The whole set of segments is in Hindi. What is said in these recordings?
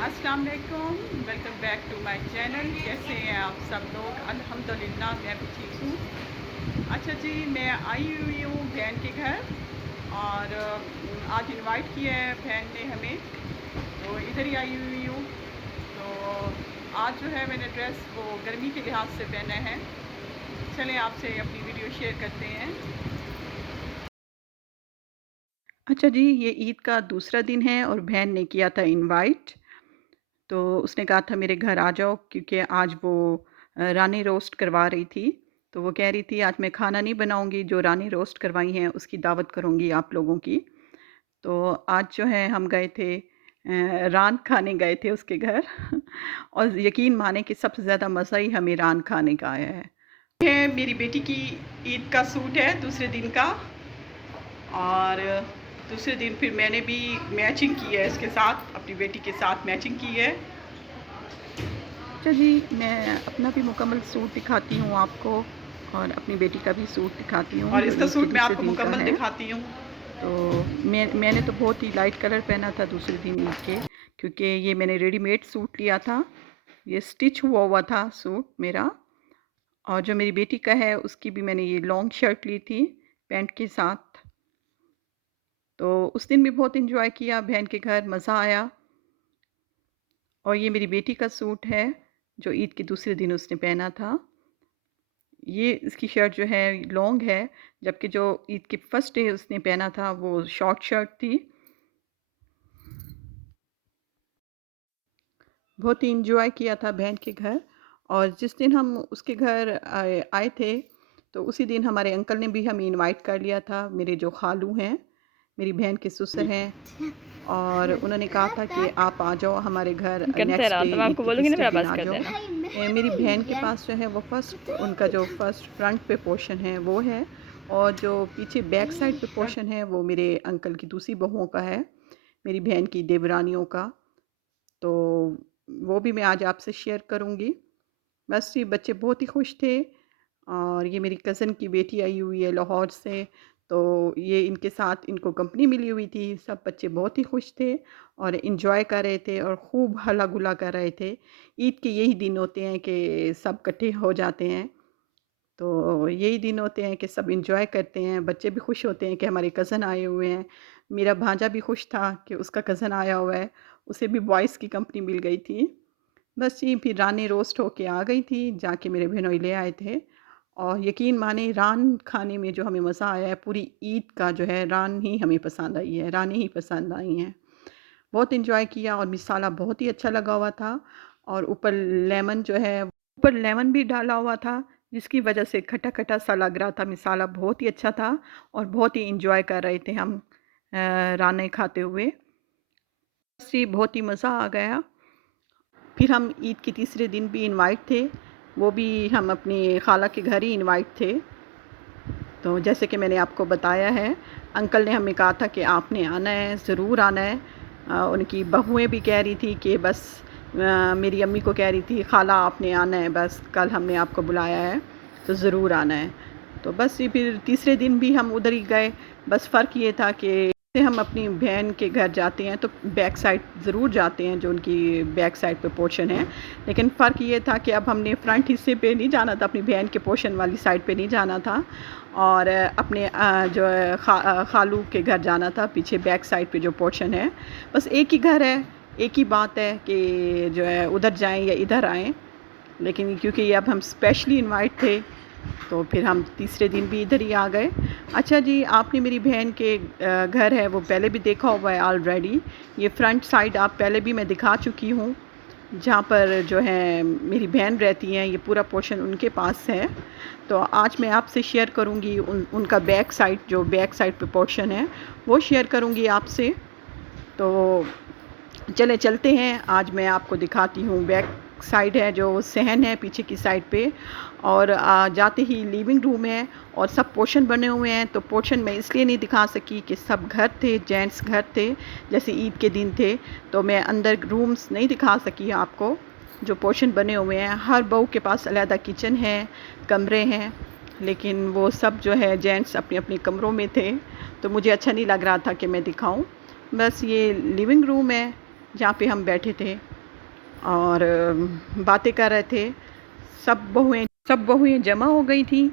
अस्सलाम वालेकुम, welcome back to my channel. कैसे हैं आप सब लोग? अल्हम्दुलिल्लाह मैं भी ठीक हूँ। अच्छा जी, मैं आई हुई हूँ बहन के घर और आज इनवाइट किया है बहन ने हमें, तो इधर ही आई हुई हूँ। तो आज जो है मैंने ड्रेस वो गर्मी के लिहाज से पहना है। चलें आपसे अपनी वीडियो शेयर करते हैं। अच्छा जी, ये ईद का दूसरा दिन है और बहन ने किया था इनवाइट। तो उसने कहा था मेरे घर आ जाओ, क्योंकि आज वो रानी रोस्ट करवा रही थी। तो वो कह रही थी आज मैं खाना नहीं बनाऊँगी, जो रानी रोस्ट करवाई हैं उसकी दावत करूँगी आप लोगों की। तो आज जो है हम गए थे, रान खाने गए थे उसके घर और यकीन माने कि सबसे ज़्यादा मज़ा ही हमें रान खाने का आया है। ये मेरी बेटी की ईद का सूट है दूसरे दिन का, और दूसरे दिन फिर मैंने भी मैचिंग की है, इसके साथ अपनी बेटी के साथ मैचिंग की है। अच्छा जी, मैं अपना भी मुकम्मल सूट दिखाती हूँ आपको और अपनी बेटी का भी सूट दिखाती हूँ, और जो इसका ईद के सूट मैं दूसरे आपको दिन का मुकम्मल है। दिखाती हूँ। तो मैंने तो बहुत ही लाइट कलर पहना था दूसरे दिन ईद के, क्योंकि ये मैंने रेडीमेड सूट लिया था। ये स्टिच हुआ हुआ था सूट मेरा। और जो मेरी बेटी का है उसकी भी मैंने ये लॉन्ग शर्ट ली थी पैंट के साथ। तो उस दिन भी बहुत एंजॉय किया बहन के घर, मज़ा आया। और ये मेरी बेटी का सूट है जो ईद के दूसरे दिन उसने पहना था। ये इसकी शर्ट जो है लॉन्ग है, जबकि जो ईद के फर्स्ट डे उसने पहना था वो शॉर्ट शर्ट थी। बहुत ही एंजॉय किया था बहन के घर। और जिस दिन हम उसके घर आए आए थे, तो उसी दिन हमारे अंकल ने भी हमें इनवाइट कर लिया था। मेरे जो खालू हैं, मेरी बहन के ससुर हैं, और उन्होंने कहा था कि आप आ जाओ हमारे घर करते नेक्स्ट रहो डे, तो मैं ईद आपको के बोलूँगी ना तीसरे मेरा दिन पास आ कर जाओ। देना। मेरी बहन के पास जो है वो फर्स्ट, उनका जो फर्स्ट फ्रंट पे पोर्शन है वो है, और जो पीछे बैक साइड पे पोर्शन है वो मेरे अंकल की दूसरी बहुओं का है, मेरी बहन की देवरानियों का। तो वो भी मैं आज आपसे शेयर करूँगी। बस ये बच्चे बहुत ही खुश थे। और ये मेरी कज़न की बेटी आई हुई है लाहौर से, तो ये इनके साथ इनको कंपनी मिली हुई थी। सब बच्चे बहुत ही खुश थे और एंजॉय कर रहे थे और खूब हल्ला गुल्ला कर रहे थे। ईद के यही दिन होते हैं कि सब इकट्ठे हो जाते हैं। तो यही दिन होते हैं कि सब एंजॉय करते हैं, बच्चे भी खुश होते हैं कि हमारे कज़न आए हुए हैं। मेरा भांजा भी खुश था कि उसका कज़न आया हुआ है, उसे भी बॉयज़ की कंपनी मिल गई थी। बस ये फिर रानी रोस्ट होके आ गई थी, जाके मेरे बहनोई ले आए थे। और यकीन माने रान खाने में जो हमें मज़ा आया है पूरी ईद का, जो है रान ही हमें पसंद आई है, रानी ही पसंद आई हैं। बहुत एंजॉय किया और मसाला बहुत ही अच्छा लगा हुआ था। और ऊपर लेमन जो है, ऊपर लेमन भी डाला हुआ था, जिसकी वजह से खट्टा खट्टा सा लग रहा था। मसाला बहुत ही अच्छा था और बहुत ही एंजॉय कर रहे थे हम राने खाते हुए। बस ये बहुत ही मज़ा आ गया। फिर हम ईद के तीसरे दिन भी इनवाइट थे, वो भी हम अपनी खाला के घर ही इनवाइट थे। तो जैसे कि मैंने आपको बताया है, अंकल ने हमें कहा था कि आपने आना है, ज़रूर आना है। उनकी बहुएँ भी कह रही थी कि बस, मेरी अम्मी को कह रही थी खाला आपने आना है, बस कल हमने आपको बुलाया है तो ज़रूर आना है। तो बस ये फिर तीसरे दिन भी हम उधर ही गए। बस फ़र्क ये था कि जैसे हम अपनी बहन के घर जाते हैं तो बैक साइड ज़रूर जाते हैं, जो उनकी बैक साइड पे पोर्शन है। लेकिन फ़र्क ये था कि अब हमने फ्रंट हिस्से पे नहीं जाना था, अपनी बहन के पोर्शन वाली साइड पे नहीं जाना था, और अपने जो है खालू के घर जाना था, पीछे बैक साइड पे जो पोर्शन है। बस एक ही घर है, एक ही बात है कि जो है उधर जाएँ या इधर आएँ। लेकिन क्योंकि ये अब हम स्पेशली इनवाइट थे, तो फिर हम तीसरे दिन भी इधर ही आ गए। अच्छा जी, आपने मेरी बहन के घर है वो पहले भी देखा हुआ है ऑलरेडी। ये फ्रंट साइड आप पहले भी मैं दिखा चुकी हूँ, जहाँ पर जो है मेरी बहन रहती हैं, ये पूरा पोर्शन उनके पास है। तो आज मैं आपसे शेयर करूँगी उनका बैक साइड, जो बैक साइड पे पोर्शन है वो शेयर करूँगी आपसे। तो चले चलते हैं, आज मैं आपको दिखाती हूँ। बैक साइड है जो सहन है पीछे की साइड पे, और जाते ही लिविंग रूम है और सब पोर्शन बने हुए हैं। तो पोर्शन मैं इसलिए नहीं दिखा सकी कि सब घर थे, जेंट्स घर थे, जैसे ईद के दिन थे, तो मैं अंदर रूम्स नहीं दिखा सकी आपको। जो पोर्शन बने हुए हैं, हर बहू के पास अलहदा किचन है, कमरे हैं, लेकिन वो सब जो है जेंट्स अपने अपने कमरों में थे, तो मुझे अच्छा नहीं लग रहा था कि मैं दिखाऊं। बस ये लिविंग रूम है जहाँ पे हम बैठे थे। और बातें कर रहे थे। सब बहुएँ जमा हो गई थी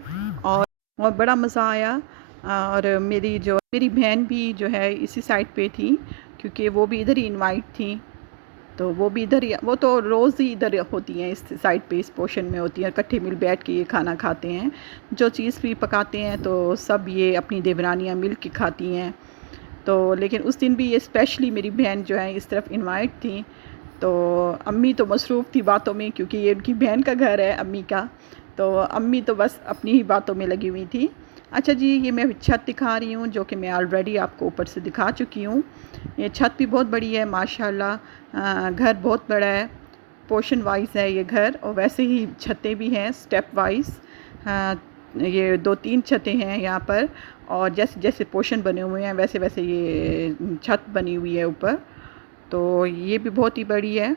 और बड़ा मज़ा आया। और मेरी बहन भी जो है इसी साइड पे थी, क्योंकि वो भी इधर ही इनवाइट थी। तो वो भी इधर ही, वो तो रोज़ ही इधर होती हैं, इस साइड पे इस पोर्शन में होती हैं, इकट्ठे मिल बैठ के ये खाना खाते हैं। जो चीज़ भी पकाते हैं तो सब ये अपनी देवरानियाँ मिल के खाती हैं। तो लेकिन उस दिन भी ये स्पेशली मेरी बहन जो है इस तरफ इनवाइट थी। तो अम्मी तो मसरूफ़ थी बातों में, क्योंकि ये उनकी बहन का घर है अम्मी का। तो अम्मी तो बस अपनी ही बातों में लगी हुई थी। अच्छा जी, ये मैं छत दिखा रही हूँ, जो कि मैं ऑलरेडी आपको ऊपर से दिखा चुकी हूँ। ये छत भी बहुत बड़ी है माशाल्लाह। घर बहुत बड़ा है, पोर्शन वाइज़ है ये घर, और वैसे ही छतें भी हैं स्टेप वाइज़। ये 2-3 छतें हैं यहाँ पर, और जैसे जैसे पोर्शन बने हुए हैं वैसे वैसे ये छत बनी हुई है ऊपर। तो ये भी बहुत ही बड़ी है।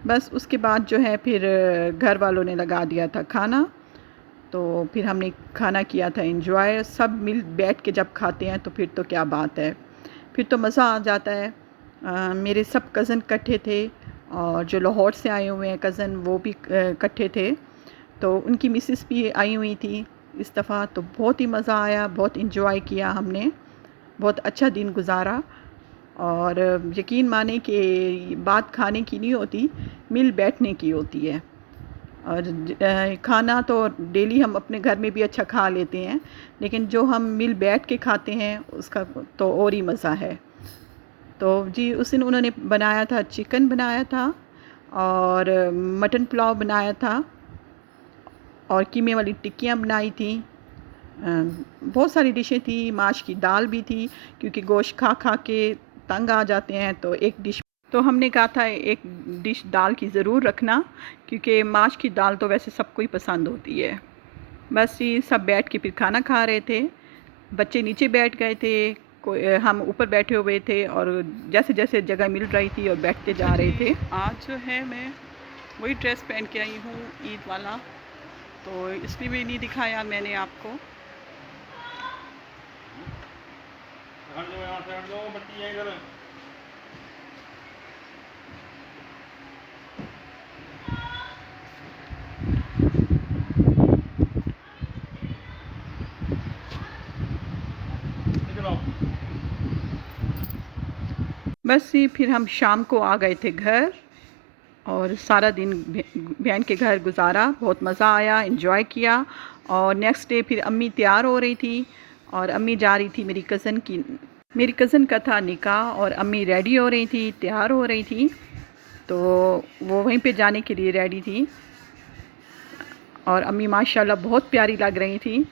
बस उसके बाद जो है फिर घर वालों ने लगा दिया था खाना। तो फिर हमने खाना किया था एंजॉय। सब मिल बैठ के जब खाते हैं तो फिर तो क्या बात है, फिर तो मज़ा आ जाता है। मेरे सब कज़न इकट्ठे थे, और जो लाहौर से आए हुए हैं कज़न वो भी इकट्ठे थे। तो उनकी मिसेस भी आई हुई थी इस दफ़ा। तो बहुत ही मज़ा आया, बहुत इंजॉय किया हमने, बहुत अच्छा दिन गुजारा। और यकीन माने कि बात खाने की नहीं होती, मिल बैठने की होती है। और खाना तो डेली हम अपने घर में भी अच्छा खा लेते हैं, लेकिन जो हम मिल बैठ के खाते हैं उसका तो और ही मज़ा है। तो जी, उस दिन उन्होंने बनाया था, चिकन बनाया था, और मटन पुलाव बनाया था, और कीमे वाली टिक्कियाँ बनाई थी। बहुत सारी डिशें थी, माश की दाल भी थी, क्योंकि गोश्त खा खा के तंग आ जाते हैं। तो एक डिश, तो हमने कहा था एक डिश दाल की ज़रूर रखना, क्योंकि माश की दाल तो वैसे सबको ही पसंद होती है। बस ये सब बैठ के फिर खाना खा रहे थे। बच्चे नीचे बैठ गए थे, हम ऊपर बैठे हुए थे, और जैसे जैसे जगह मिल रही थी और बैठते जा रहे थे। आज जो है मैं वही ड्रेस पहन के आई हूँ ईद वाला, तो इसलिए भी नहीं दिखाया मैंने आपको। बस ये फिर हम शाम को आ गए थे घर, और सारा दिन बहन के घर गुजारा, बहुत मज़ा आया, एंजॉय किया। और नेक्स्ट डे फिर अम्मी तैयार हो रही थी, और अम्मी जा रही थी मेरी कज़न का था निकाह, और अम्मी रेडी हो रही थी, तैयार हो रही थी। तो वो वहीं पे जाने के लिए रेडी थी, और अम्मी माशाल्लाह बहुत प्यारी लग रही थी।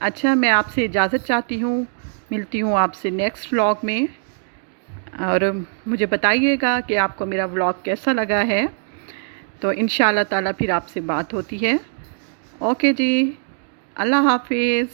अच्छा, मैं आपसे इजाज़त चाहती हूँ, मिलती हूँ आपसे नेक्स्ट व्लॉग में। और मुझे बताइएगा कि आपको मेरा व्लॉग कैसा लगा है। तो इंशाअल्लाह ताला फिर आपसे बात होती है। ओके जी, अल्लाह हाफ़िज़।